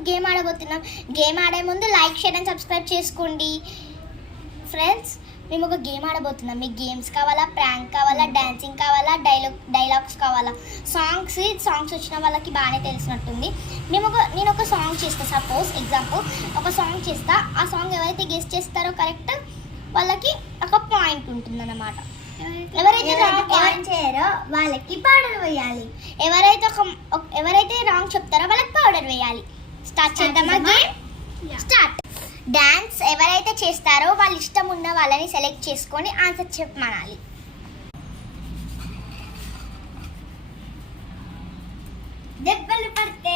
ఒక game ఆడబోతున్నాం. Game ఆడే ముందు లైక్, షేర్ అండ్ సబ్స్క్రైబ్ చేసుకోండి ఫ్రెండ్స్. మేము ఒక గేమ్ ఆడబోతున్నాం. మీకు గేమ్స్ కావాలా, ప్రాంక్ కావాలా, డాన్సింగ్ కావాలా, డైలాగ్స్ కావాలా? సాంగ్స్ వచ్చిన వాళ్ళకి బాగానే తెలిసినట్టుంది. నేను ఒక సాంగ్ చేస్తా. సపోజ్ ఎగ్జాంపుల్ ఒక సాంగ్ చేస్తా. ఆ సాంగ్ ఎవరైతే గెస్ చేస్తారో కరెక్ట్ వాళ్ళకి ఒక పాయింట్ ఉంటుంది అన్నమాట. ఎవరైతే పాయింట్ చేయరో వాళ్ళకి పౌడర్ వేయాలి. ఎవరైతే రాంగ్ చెప్తారో వాళ్ళకి పౌడర్ వేయాలి. స్టార్ట్ చేద్దామా గేమ్? స్టార్ట్. డాన్స్ ఎవరైతే చేస్తారో వాళ్ళ ఇష్టం ఉన్న వాళ్ళని సెలెక్ట్ చేసుకొని ఆన్సర్ చెప్పమనాలి. దెబ్బలు పడితే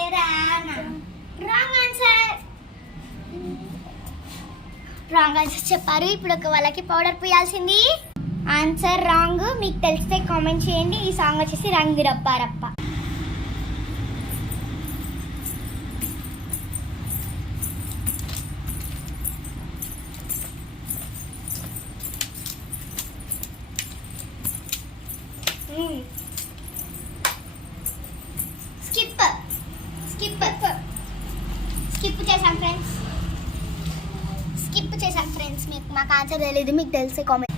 రాంగ్ ఆన్సర్ చెప్పారు. ఇప్పుడు ఒక వాళ్ళకి పౌడర్ పూయాల్సింది. Answer wrong. మీకు తెలిస్తే కామెంట్ చేయండి. ఈ సాంగ్ వచ్చేసి రంగు రప్ప రప్ప. స్కిప్ చేశాం ఫ్రెండ్స్. మీకు మాకు ఆన్సర్ తెలియదు. మీకు తెలిసే కామెంట్.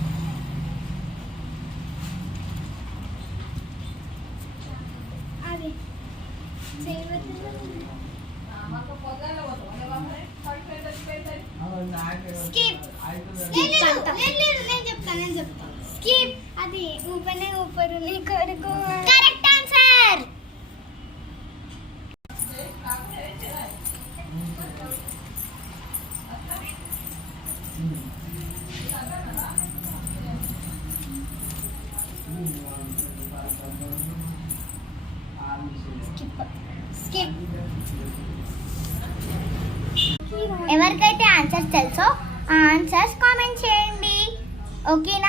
నేను చెప్తాను. స్కిప్. అది ఊపనే ఊపరు నీ కొడుకు. Correct answer. స్కిప్. ఎవరికైతే ఆన్సర్స్ తెలుసో ఆ ఆన్సర్స్ కామెంట్ చేయండి. ఓకేనా?